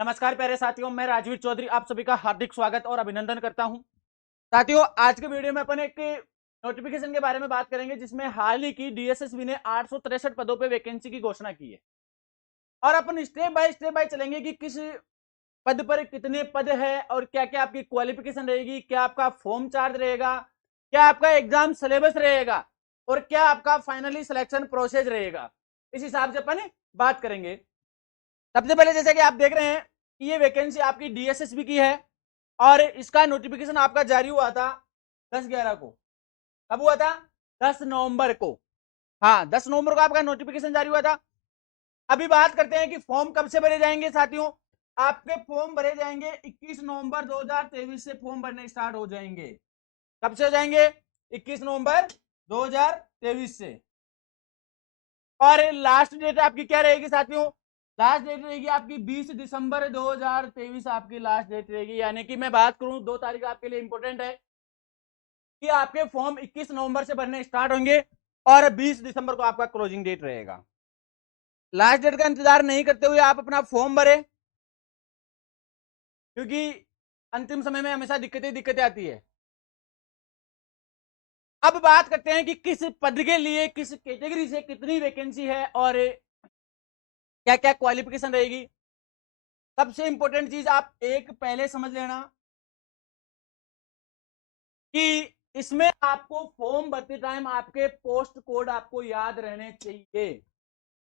नमस्कार प्यारे साथियों, मैं राजवीर चौधरी आप सभी का हार्दिक स्वागत और अभिनंदन करता हूं। साथियों, आज के वीडियो में अपन एक नोटिफिकेशन के बारे में बात करेंगे जिसमें हाल ही की डीएसएसबी ने 863 पदों पे वैकेंसी की घोषणा की है और अपन स्टेप बाय चलेंगे कि किस पद पर कितने पद है और क्या क्या आपकी क्वालिफिकेशन रहेगी, क्या आपका फॉर्म चार्ज रहेगा, क्या आपका एग्जाम सिलेबस रहेगा और क्या आपका फाइनली सिलेक्शन प्रोसेस रहेगा। इस हिसाब से अपन बात करेंगे। सबसे पहले जैसे कि आप देख रहे हैं कि ये वैकेंसी आपकी डीएसएसबी की है और इसका नोटिफिकेशन आपका जारी हुआ था 10/11 को। कब हुआ था? 10 नवंबर को। हाँ, 10 नवंबर को आपका नोटिफिकेशन जारी हुआ था। अभी बात करते हैं कि फॉर्म कब से भरे जाएंगे। साथियों, आपके फॉर्म भरे जाएंगे 21 नवंबर 2023 से फॉर्म भरने स्टार्ट हो जाएंगे। कब से हो जाएंगे? 21 नवंबर 2023 से। और लास्ट डेट आपकी क्या रहेगी साथियों? लास्ट डेट रहेगी आपकी 20 दिसंबर 2023 आपकी लास्ट डेट रहेगी। यानी कि मैं बात करूं 2 तारीख आपके लिए इंपॉर्टेंट है कि आपके फॉर्म 21 नवंबर से भरने स्टार्ट होंगे और 20 दिसंबर को आपका क्लोजिंग डेट रहेगा। लास्ट डेट का इंतजार नहीं करते हुए आप अपना फॉर्म भरें, क्योंकि अंतिम समय में हमेशा दिक्कतें आती है। अब बात करते हैं कि किस पद के लिए किस कैटेगरी से कितनी वैकेंसी है और क्या क्या क्वालिफिकेशन रहेगी। सबसे इंपॉर्टेंट चीज आप एक पहले समझ लेना कि इसमें आपको फॉर्म भरते टाइम आपके पोस्ट कोड आपको याद रहने चाहिए।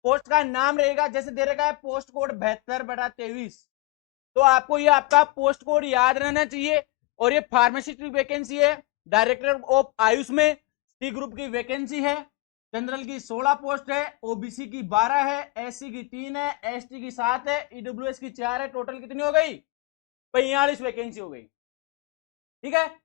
पोस्ट का नाम रहेगा, जैसे दे रखा है पोस्ट कोड 72/23, तो आपको ये आपका पोस्ट कोड याद रहना चाहिए। और ये फार्मासिस्ट की वैकेंसी है, डायरेक्टर ऑफ आयुष में सी ग्रुप की वैकेंसी है। जनरल की 16 पोस्ट है, ओबीसी की 12 है, एससी की 3 है, एसटी की 7 है, ईडब्ल्यूएस की 4 है। टोटल कितनी हो गई? 45 वैकेंसी हो गई। ठीक है।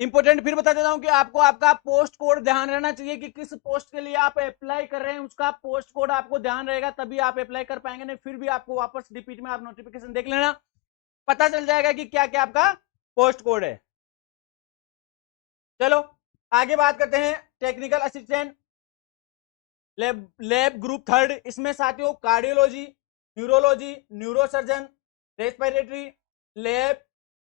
इंपोर्टेंट फिर बता देता हूं कि आपको आपका पोस्ट कोड ध्यान रहना चाहिए कि किस पोस्ट के लिए आप अप्लाई कर रहे हैं, उसका पोस्ट कोड आपको ध्यान रहेगा तभी आप अप्लाई कर पाएंगे। नहीं फिर भी आपको वापस रिपीट में आप नोटिफिकेशन देख लेना, पता चल जाएगा कि क्या क्या आपका पोस्ट कोड है। चलो आगे बात करते हैं। टेक्निकल असिस्टेंट लैब ग्रुप 3, इसमें साथियों cardiology, neurology, neurosurgeon, respiratory, lab,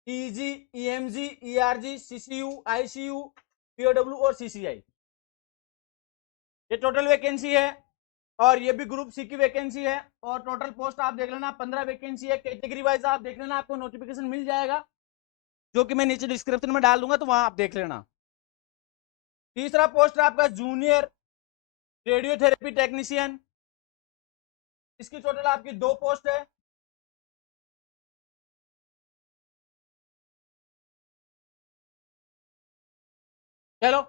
easy, EMG, ERG, CCU, ICU, POW और सीसीआई, ये टोटल वैकेंसी है। और ये भी ग्रुप सी की वैकेंसी है। और टोटल पोस्ट आप देख लेना 15 वैकेंसी है। कैटेगरी वाइज आप देख लेना, आपको नोटिफिकेशन मिल जाएगा जो कि मैं नीचे डिस्क्रिप्शन में डाल दूंगा, तो वहां आप देख लेना। तीसरा पोस्ट है आपका जूनियर रेडियोथेरेपी टेक्नीशियन, इसकी टोटल आपकी 2 पोस्ट है। चलो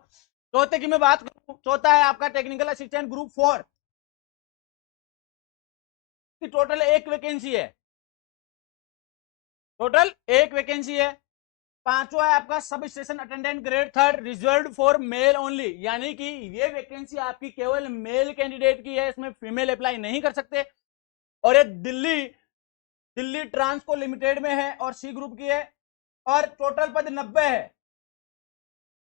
चौथे की मैं बात करूं, चौथा है आपका टेक्निकल असिस्टेंट ग्रुप 4 की टोटल 1 वैकेंसी है। टोटल 1 वैकेंसी है। पांचवा है आपका sub station attendant grade 3 reserved for male only, यानी कि ये वैकेंसी आपकी केवल मेल कैंडिडेट की है, इसमें फीमेल अप्लाई नहीं कर सकते। और ये दिल्ली दिल्ली ट्रांसको लिमिटेड में है और सी ग्रुप की है। और टोटल पद 90 है।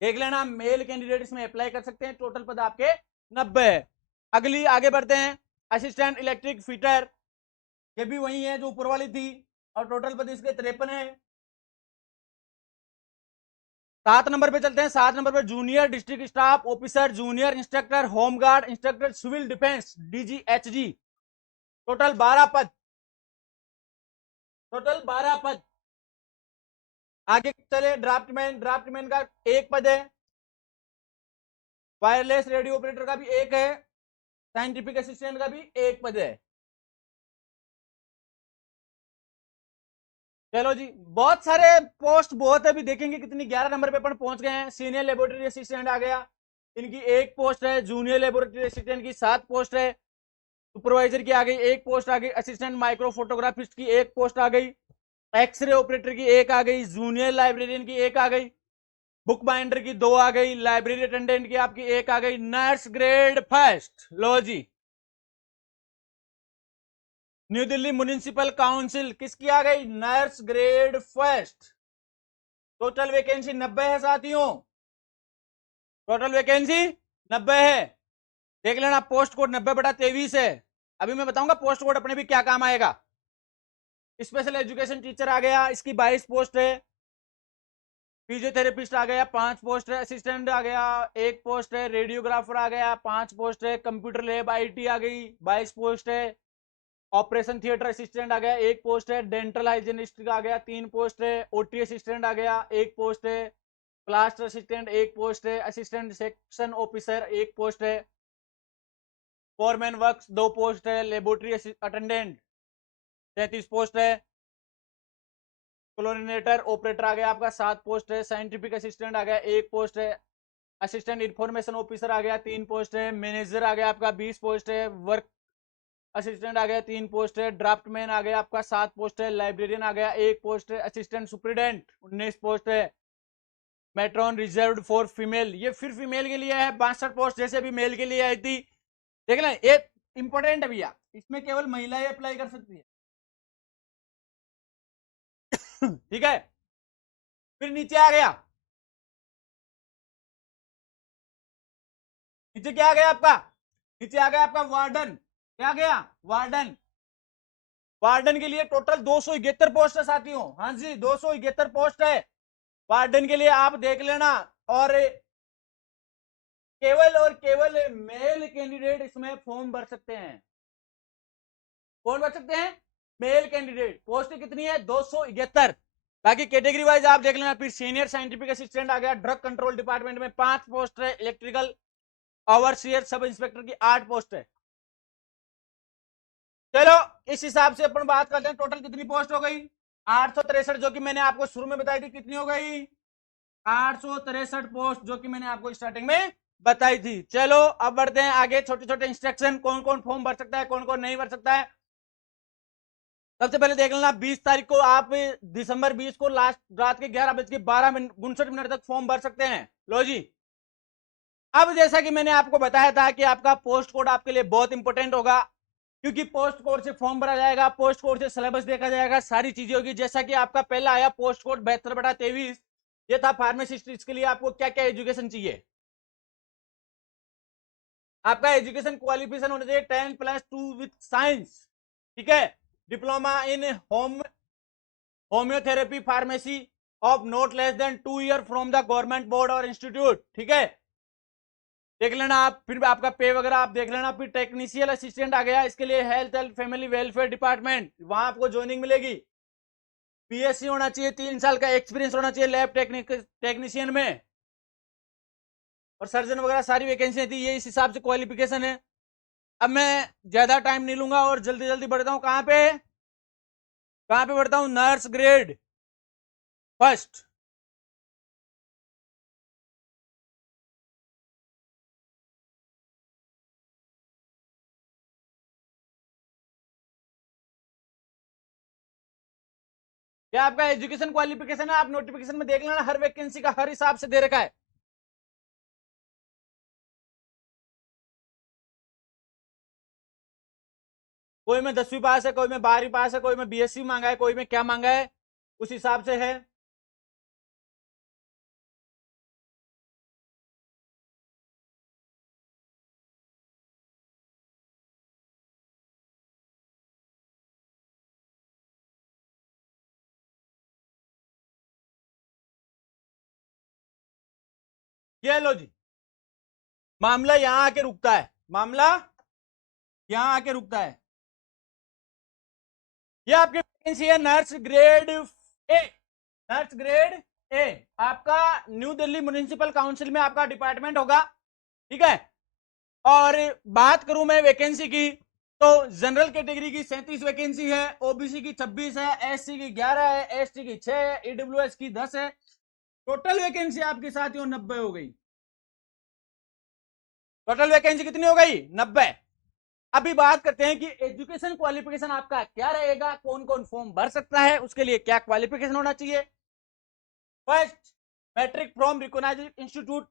देख लेना, मेल कैंडिडेट इसमें अप्लाई कर सकते हैं। टोटल पद आपके 90 है। अगली आगे बढ़ते हैं, असिस्टेंट इलेक्ट्रिक फिटर, ये भी वही है जो ऊपर वाली थी और टोटल पद इसके 53 है। 7 नंबर पे चलते हैं। 7 नंबर पे junior district staff officer, junior instructor home guard, instructor civil defence DGHG, total 12 पद। टोटल 12 पद। आगे चले, ड्राफ्टमैन, ड्राफ्टमैन का 1 पद है। वायरलेस रेडियो ऑपरेटर का भी 1 है। साइंटिफिक असिस्टेंट का भी 1 पद है। चलो जी, बहुत सारे पोस्ट बहुत है, अभी देखेंगे कितनी। 11 नंबर पे अपन पहुंच गए हैं। सीनियर लेबोरेटरी असिस्टेंट आ गया, इनकी 1 पोस्ट है। जूनियर लेबोरेटरी असिस्टेंट की 7 पोस्ट है। सुपरवाइजर की आ गई 1 पोस्ट आ गई। असिस्टेंट माइक्रो फोटोग्राफिस्ट की 1 पोस्ट आ गई। एक्सरे ऑपरेटर की 1 आ गई। जूनियर लाइब्रेरियन की 1 आ गई। बुक बाइंडर की 2 आ गई। लाइब्रेरी अटेंडेंट की आपकी 1 आ गई। नर्स ग्रेड फर्स्ट, लो जी, न्यू दिल्ली म्युनिसिपल काउंसिल किसकी आ गई? Nurse grade first. Total vacancy 90 है साथियों। टोटल वैकेंसी 90 है। देख लेना, पोस्ट कोड 90/23 है। अभी मैं बताऊंगा पोस्ट कोड अपने भी क्या काम आएगा। स्पेशल एजुकेशन टीचर आ गया, इसकी 22 पोस्ट है। फिजियोथेरेपिस्ट आ गया 5 पोस्ट है। असिस्टेंट आ गया 1 पोस्ट है। रेडियोग्राफर आ गया 5 पोस्ट है। कंप्यूटर लैब आईटी आ गई 22 पोस्ट है। ऑपरेशन थिएटर असिस्टेंट आ गया 1 पोस्ट है। डेंटल हाइजीनिस्ट आ गया 3 पोस्ट है। ओटी असिस्टेंट आ गया 1 पोस्ट है। प्लास्टर असिस्टेंट 1 पोस्ट है। असिस्टेंट सेक्शन ऑफिसर 1 पोस्ट है। फॉरमैन वर्क्स 2 पोस्ट है। लेबोरेटरी अटेंडेंट 33 पोस्ट है। क्लोरिनेटर ऑपरेटर आ गया आपका 7 पोस्ट है। साइंटिफिक असिस्टेंट आ गया 1 पोस्ट है। असिस्टेंट इंफॉर्मेशन ऑफिसर आ गया 3 पोस्ट है। मैनेजर आ गया आपका 20 पोस्ट है। वर्क असिस्टेंट आ गया 3 पोस्ट है। ड्राफ्टमैन आ गया आपका 7 पोस्ट है। लाइब्रेरियन आ गया 1 पोस्ट है। असिस्टेंट सुप्रिटेंडेंट 19 पोस्ट है। मेट्रॉन रिजर्व्ड फॉर फीमेल, ये फिर फीमेल के लिए है 62 पोस्ट, जैसे अभी मेल के लिए आई थी। देख लें, ये इंपॉर्टेंट है भैया, इसमें केवल महिलाएं अप्लाई कर सकती है। ठीक है, फिर नीचे आ गया, नीचे क्या आ गया आपका, नीचे आ गया आपका वार्डन। क्या गया, वार्डन। वार्डन के लिए टोटल 271 पोस्ट है साथियों। हाँ जी, 271 पोस्ट है वार्डन के लिए, आप देख लेना। और केवल और केवल मेल कैंडिडेट इसमें फॉर्म भर सकते हैं। कौन भर सकते हैं, मेल कैंडिडेट। पोस्ट कितनी है, 271। बाकी कैटेगरी वाइज आप देख लेना। फिर सीनियर साइंटिफिक असिस्टेंट आ गया ड्रग कंट्रोल डिपार्टमेंट में 5 पोस्ट है। इलेक्ट्रिकल ओवरसीयर सब इंस्पेक्टर की 8 पोस्ट है। चलो इस हिसाब से अपन बात करते हैं, टोटल कितनी पोस्ट हो गई, 863, जो कि मैंने आपको शुरू में बताई थी कितनी हो गई, 863 पोस्ट, जो कि मैंने आपको स्टार्टिंग में बताई थी। चलो अब बढ़ते हैं आगे, छोटे छोटे इंस्ट्रक्शन, कौन कौन फॉर्म भर सकता है, कौन कौन नहीं भर सकता है। सबसे पहले देख लेना, 20 तारीख को आप, दिसंबर 20 को लास्ट रात के 11:12 तक फॉर्म भर सकते हैं। लो जी, अब जैसा कि मैंने आपको बताया था कि आपका पोस्ट कोड आपके लिए बहुत इंपॉर्टेंट होगा, क्योंकि पोस्ट कोड से फॉर्म भरा जाएगा, पोस्ट कोड से सिलेबस देखा जाएगा, सारी चीजें होगी। जैसा कि आपका पहला आया पोस्ट कोड 72/23, ये था फार्मासिस्ट। इसके लिए आपको क्या क्या एजुकेशन चाहिए, आपका एजुकेशन क्वालिफिकेशन होना चाहिए 10+2 विथ साइंस। ठीक है, diploma in homeotherapy pharmacy of not less than 2 year from the government board और इंस्टीट्यूट। ठीक है, देख लेना आप। फिर आपका पे वगैरह आप देख लेना। फिर टेक्नीशियल असिस्टेंट आ गया, इसके लिए health and family welfare department, वहां आपको ज्वाइनिंग मिलेगी। पीएससी होना चाहिए, 3 साल का एक्सपीरियंस होना चाहिए लैब टेक्नीशियन में, और सर्जन वगैरह सारी वैकेंसी थी, ये इस हिसाब से क्वालिफिकेशन है। अब मैं ज्यादा टाइम नहीं लूंगा और जल्दी जल्दी बढ़ता हूँ। कहाँ पे, कहाँ पे बढ़ता हूँ, नर्स ग्रेड फर्स्ट। क्या आपका एजुकेशन क्वालिफिकेशन है, आप नोटिफिकेशन में देख लेना, हर वैकेंसी का हर हिसाब से दे रखा है। कोई में 10वीं पास है, कोई में 12वीं पास है, कोई में बीएससी मांगा है, कोई में क्या मांगा है, उस हिसाब से है। ये लो जी, मामला यहां आके रुकता है, मामला यहां आके रुकता है। ये आपकी वैकेंसी है nurse grade A, nurse grade A, आपका न्यू दिल्ली म्युनिसिपल काउंसिल में आपका डिपार्टमेंट होगा। ठीक है, और बात करूं मैं वैकेंसी की, तो जनरल कैटेगरी की 37 वैकेंसी है, ओबीसी की 26 है, एससी की 11 है, एसटी की 6 है, ईडब्ल्यूएस की 10 है। टोटल वैकेंसी आपके साथियों 90 हो गई। टोटल वैकेंसी कितनी हो गई, 90। अभी बात करते हैं कि एजुकेशन क्वालिफिकेशन आपका क्या रहेगा, कौन कौन फॉर्म भर सकता है, उसके लिए क्या क्वालिफिकेशन होना चाहिए। First, matric from recognised institute.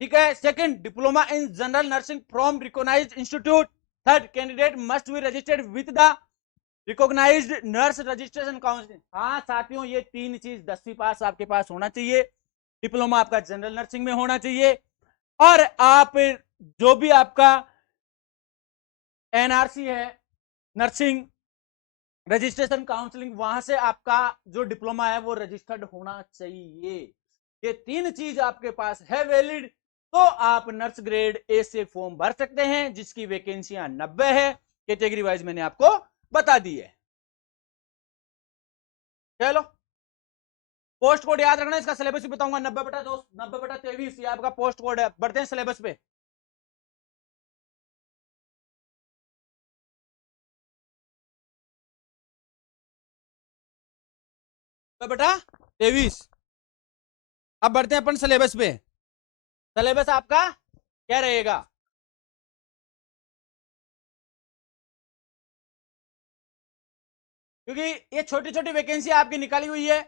ठीक है, second, diploma in general nursing from recognised institute. Third, candidate must be registered with the recognised nurse registration council. हाँ साथियों, ये 3 चीज 10वीं पास आपके पास होना चाहिए, डिप्लोमा आपका जनरल नर्सिंग में होना चाहिए, और आप जो भी आपका एनआरसी है नर्सिंग, रजिस्ट्रेशन काउंसलिंग, वहां से आपका जो डिप्लोमा है वो रजिस्टर्ड होना चाहिए। ये 3 चीज आपके पास है वैलिड, तो आप नर्स ग्रेड ए से फॉर्म भर सकते हैं, जिसकी वैकेंसियां 90 है। कैटेगरी वाइज मैंने आपको बता दी है। चलो, पोस्ट कोड याद रखना, इसका सिलेबस भी बताऊंगा। 90/2 90/23 ये आपका पोस्ट कोड है। बढ़ते हैं सिलेबस पे। 90/23। अब बढ़ते हैं अपन सिलेबस पे। सिलेबस आपका क्या रहेगा? क्योंकि ये छोटी छोटी वैकेंसी आपकी निकाली हुई है,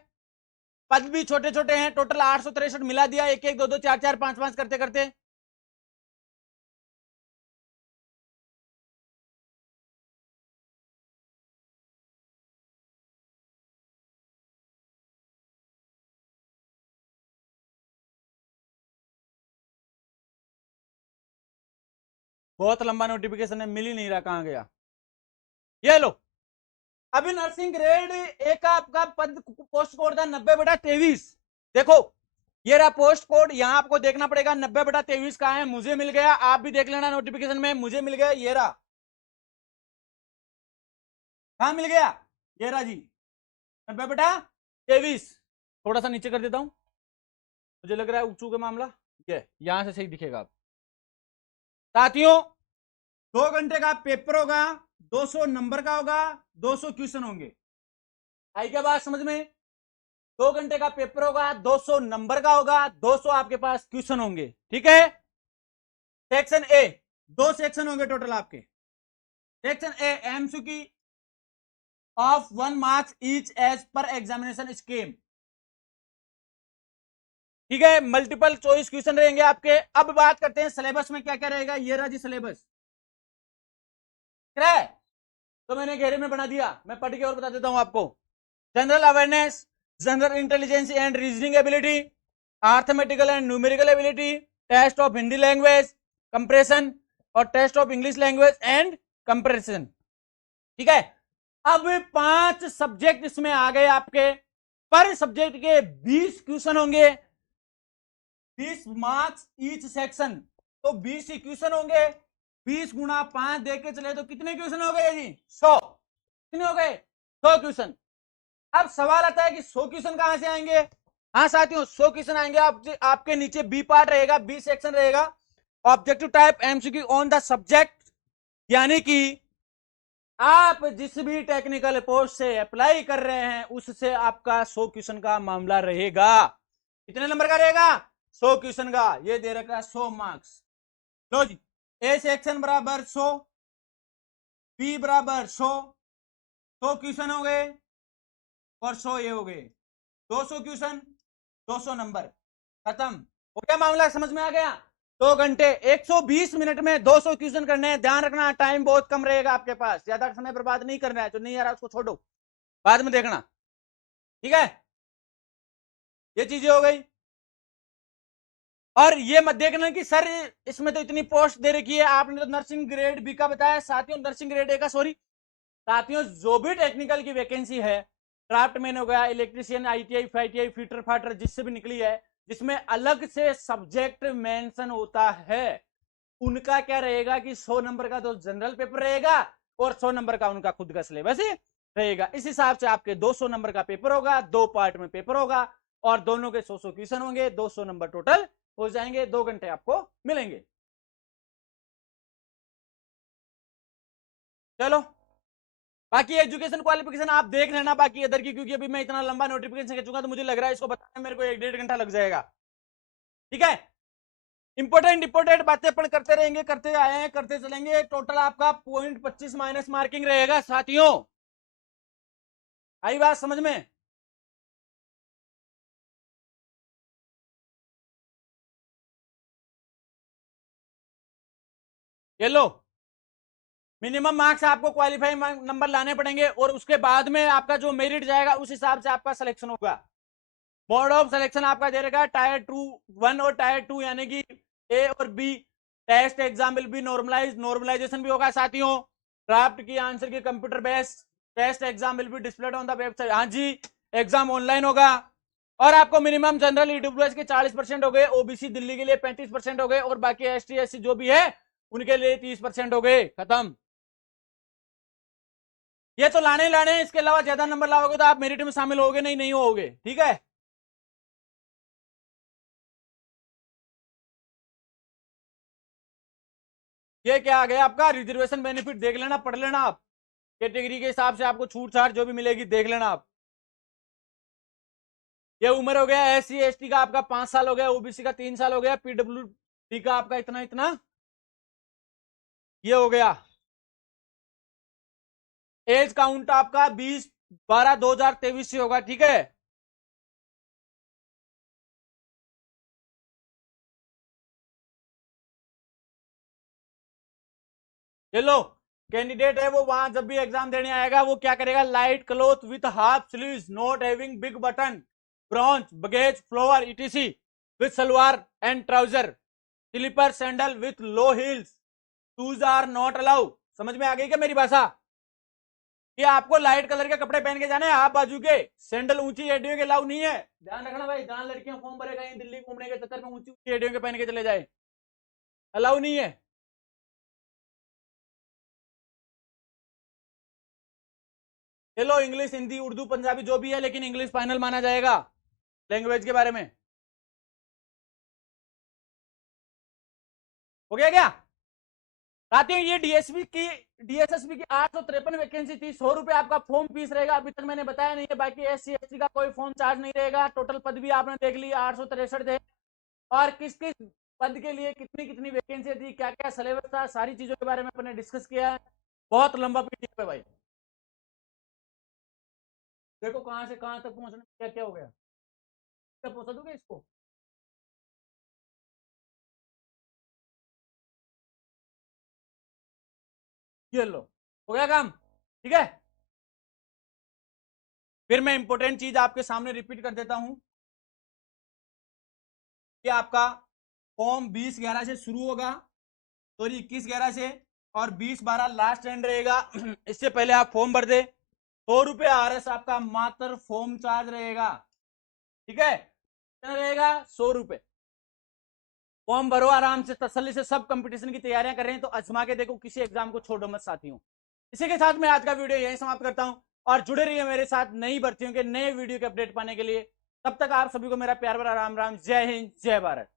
पद भी छोटे छोटे हैं। टोटल 863 मिला दिया, 1 1 2 2 4 4 5 5 करते करते। बहुत लंबा नोटिफिकेशन है, मिल ही नहीं रहा, कहां गया? ये लो, अभी नर्सिंग ग्रेड ए का आपका पद पोस्ट कोड था 90/23। देखो, ये रहा पोस्ट कोड, यहां आपको देखना पड़ेगा 90/23 का है। मुझे मिल गया, आप भी देख लेना नोटिफिकेशन में, मुझे मिल गया। ये रहा, कहां मिल गया? ये रहा जी, 90/23। थोड़ा सा नीचे कर देता हूं, मुझे लग रहा है ऊंचू का मामला। ये यहां से सही दिखेगा आप साथियों। 2 घंटे का पेपर होगा, 200 नंबर का होगा, 200 क्वेश्चन होंगे। आई क्या बात समझ में? 2 घंटे का पेपर होगा, 200 नंबर का होगा, 200 आपके पास क्वेश्चन होंगे। ठीक है। सेक्शन ए, 2 सेक्शन होंगे टोटल आपके। Section A MCQ of 1 marks each as per examination scheme. ठीक है, मल्टीपल चॉइस क्वेश्चन रहेंगे आपके। अब बात करते हैं सिलेबस में क्या क्या रहेगा। ये रहा जी सिलेबस, है तो मैंने घेरे में बना दिया, मैं पढ़ के और बता देता हूं आपको। General awareness, general intelligence and reasoning ability, arithmetical and numerical ability, test of Hindi language compression, और test of English language and compression. ठीक है। अब 5 सब्जेक्ट इसमें आ गए आपके। पर सब्जेक्ट के 20 क्वेश्चन होंगे, 20 मार्क्स ईच सेक्शन, तो 20 ही क्वेश्चन होंगे। 20 गुणा 5 देख के चले तो कितने क्वेश्चन हो गए जी? 100। कितने हो गए? 100 क्वेश्चन। अब सवाल आता है कि 100 क्वेश्चन कहां से आएंगे? हाँ साथियों, 100 क्वेश्चन आएंगे। आपके नीचे बी पार्ट रहेगा, बी सेक्शन रहेगा, objective type MCQ on the subject. यानी कि आप जिस भी टेक्निकल पोस्ट से अप्लाई कर रहे हैं उससे आपका 100 क्वेश्चन का मामला रहेगा। कितने नंबर का रहेगा? 100 क्वेश्चन का। ये दे रखा है 100 marks. Low ji, A section बराबर 100, बी बराबर 100, 100 क्वेश्चन हो गए और 100 ये हो गए। 200 क्वेश्चन, 200 नंबर, खत्म हो गया मामला। समझ में आ गया? 2 घंटे 120 मिनट में 200 क्वेश्चन करने हैं। ध्यान रखना, टाइम बहुत कम रहेगा आपके पास, ज्यादा समय बर्बाद नहीं करना है। जो नहीं आ रहा उसको छोड़ो, बाद में देखना। ठीक है, ये चीजें हो गई। और ये मत देखना कि सर इसमें तो इतनी पोस्ट दे रखी है, आपने तो नर्सिंग ग्रेड बी का बताया। साथियों, नर्सिंग ग्रेड ए का, सॉरी साथियों, जो भी टेक्निकल की वैकेंसी है, क्राफ्टमैन हो गया, इलेक्ट्रिशियन, आईटीआई फाईटीआई, फिटर फाटर, जिससे भी निकली है, जिसमें अलग से सब्जेक्ट मेंशन होता है, उनका क्या रहेगा कि 100 नंबर का तो जनरल पेपर रहेगा और 100 नंबर का उनका खुद का सिलेबस रहेगा। इस हिसाब से आपके 200 नंबर का पेपर होगा, 2 पार्ट में पेपर होगा, और दोनों के 100 क्वेश्चन होंगे। 200 नंबर टोटल हो जाएंगे। 2 घंटे आपको मिलेंगे। चलो, बाकी एजुकेशन क्वालिफिकेशन आप देख लेना बाकी इधर की, क्योंकि अभी मैं इतना लंबा नोटिफिकेशन खींचूंगा तो मुझे लग रहा है इसको बताने में मेरे को 1 1.5 घंटा लग जाएगा। ठीक है, इंपोर्टेंट इंपोर्टेंट बातें अपन करते रहेंगे, करते आए हैं, करते चलेंगे। टोटल आपका 0.25 माइनस मार्किंग रहेगा साथियों। आई बात समझ में? ये लो, मिनिमम मार्क्स आपको क्वालिफाइंग नंबर लाने पड़ेंगे, और उसके बाद में आपका जो मेरिट जाएगा उस हिसाब से आपका सिलेक्शन होगा। मोड ऑफ सिलेक्शन आपका दे रखा है टायर 1 और टायर 2, यानी कि ए और B. Test exam will be normalise, normalisation भी होगा साथियों। ड्राफ्ट की answer key computer based test exam will be displayed on the website. हाँ जी, एग्जाम ऑनलाइन होगा। और आपको मिनिमम जनरल ईडब्ल्यूएस के 40% हो गए, ओबीसी दिल्ली के लिए 35% हो गए, और बाकी एसटी एससी जो भी है उनके लिए 30% हो गए। खत्म। ये तो लाने लाने, इसके अलावा ज्यादा नंबर लाओगे तो आप मेरिट में शामिल होगे नहीं, नहीं होगे। ठीक है, ये क्या आ गया आपका रिजर्वेशन बेनिफिट, देख लेना, पढ़ लेना आप, कैटेगरी के हिसाब से आपको छूट छाट जो भी मिलेगी देख लेना आप। ये उम्र हो गया एस सी एस टी का आपका 5 साल हो गया, ओबीसी का 3 साल हो गया, पीडब्ल्यू डी का आपका इतना इतना ये हो गया। एज काउंट आपका 20/12/2023 से होगा। ठीक है, ये लो, कैंडिडेट है वो वहां जब भी एग्जाम देने आएगा वो क्या करेगा, light cloth with half sleeves not having big button brooch badge flower etc with salwar and trouser slipper sandal with low heels shoes are not allow. समझ में आ गई क्या मेरी भाषा? कि आपको लाइट कलर के कपड़े पहन के जाने हैं, आप बाजू के सैंडल ऊंची एडियो के अलाउ नहीं है। ध्यान रखना भाई, जहां लड़कियां फॉर्म भरेगा कहीं दिल्ली घूमने के चक्कर में ऊंची ऊंची एडियो के पहन के चले जाए, अलाउ नहीं है। चलो इंग्लिश हिंदी उर्दू पंजाबी जो भी है, लेकिन इंग्लिश फाइनल माना जाएगा लैंग्वेज के बारे में। हो गया क्या साथियों? ये डीएसएसबी की 853 वैकेंसी थी। 100 रुपए आपका फॉर्म फीस रहेगा, अभी तक मैंने बताया नहीं है। बाकी एससी एसटी का कोई फॉर्म चार्ज नहीं रहेगा। टोटल पद भी आपने देख लिया 863 थे, और किस किस पद के लिए कितनी कितनी वैकेंसी थी, क्या क्या सिलेबस था, सारी चीजों के बारे में अपने डिस्कस किया है। बहुत लंबा पीडीएफ है भाई। देखो कहां से कहां तक पहुंचने में क्या क्या हो गया, क्या पहुंचा दोगे इसको? ये लो, हो गया काम। ठीक है, फिर मैं इंपॉर्टेंट चीज आपके सामने रिपीट कर देता हूं कि आपका फॉर्म 20/11 से शुरू होगा, सॉरी 21/11 से, और 20/12 लास्ट एंड रहेगा। इससे पहले आप फॉर्म भर दे। 100 रुपये आरएस आपका मात्र फॉर्म चार्ज रहेगा। ठीक है, कितना रहेगा? 100 रुपये। फॉर्म भरो आराम से, तसल्ली से। सब कंपटीशन की तैयारियां कर रहे हैं तो आजमा के देखो, किसी एग्जाम को छोड़ो मत साथियों। इसी के साथ मैं आज का वीडियो यहीं समाप्त करता हूं, और जुड़े रहिए मेरे साथ नई भर्तियों के नए वीडियो के अपडेट पाने के लिए। तब तक आप सभी को मेरा प्यार भरा राम राम। जय हिंद, जय भारत।